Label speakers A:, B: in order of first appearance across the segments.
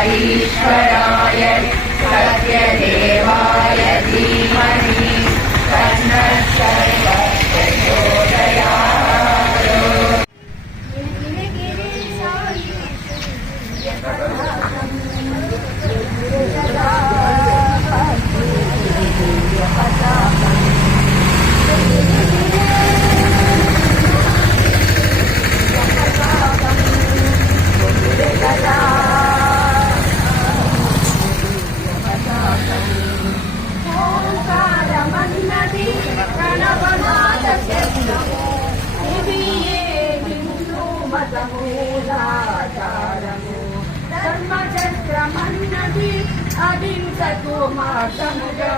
A: ईश्वराय सत्यदेवाय
B: మతమూలాచారము ధర్మచక్రమన్నది అహింసకు మార్గముగా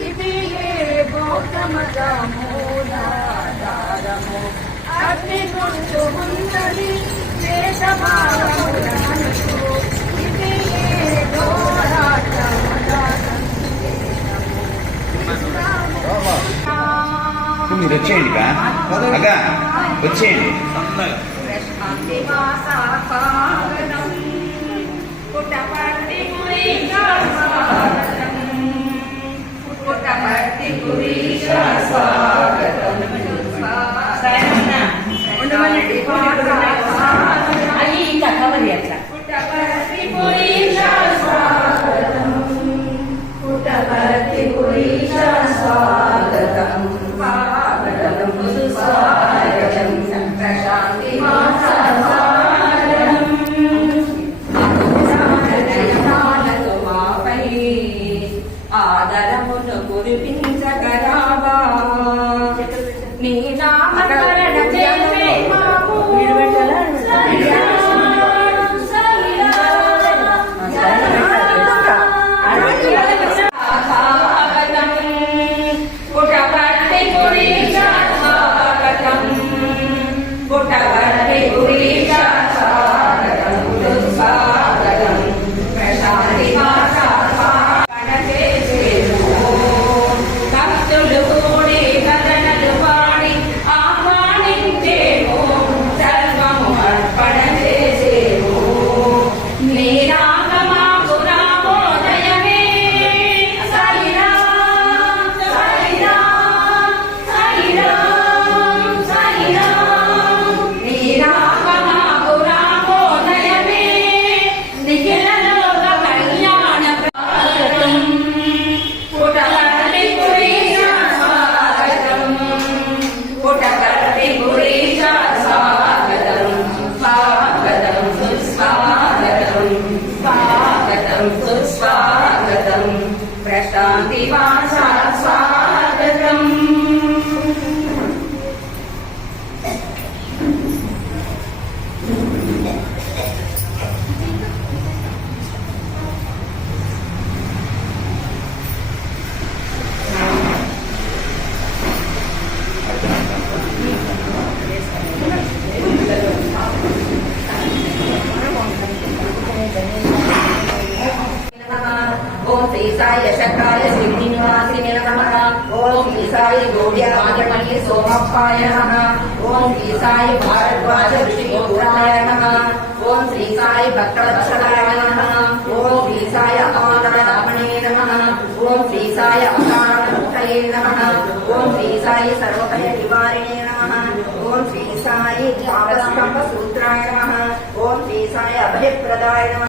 B: ఇది ఏ బౌద్ధ మతమూలాచారము అగ్ని గుర్తు ఉన్నది మనసు ఇది ఏ
C: మీరు వచ్చేయండి అగా వచ్చేయండి.
A: అయ్యి స్వాగతం సుస్వాగతం. ప్రశాంతి వాస స్వాగతం ఓం శ్రీ సాయి యశకాయ శ్రీనివాసిని నమః ఓం శ్రీ సాయి గౌడ్యామణి సోమప్పాయ నమః ఓం శ్రీ సాయి భారద్వాజ ఋషి నమ ఓం శ్రీ సాయి భక్తవత్సలాయ నమ ఓం శ్రీ సాయి అపాదర రామణే నమః ఓం శ్రీ సాయి అవతారముక్తయే నమ ఓం శ్రీ సాయి సర్వభయ నివారిణే నమ ఓం శ్రీ సాయి భావస్తంభ సూత్రాయ నమ ఓం శ్రీ సాయి అభయప్రదాయ నమ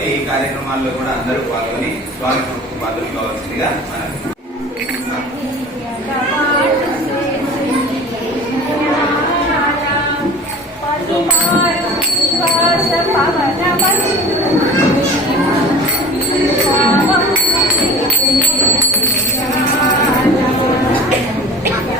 C: కాబట్టి ఈ కార్యక్రమాల్లో కూడా అందరూ పాల్గొని స్వాగతం పాల్గొని కావాల్సిందిగా మనం Yeah.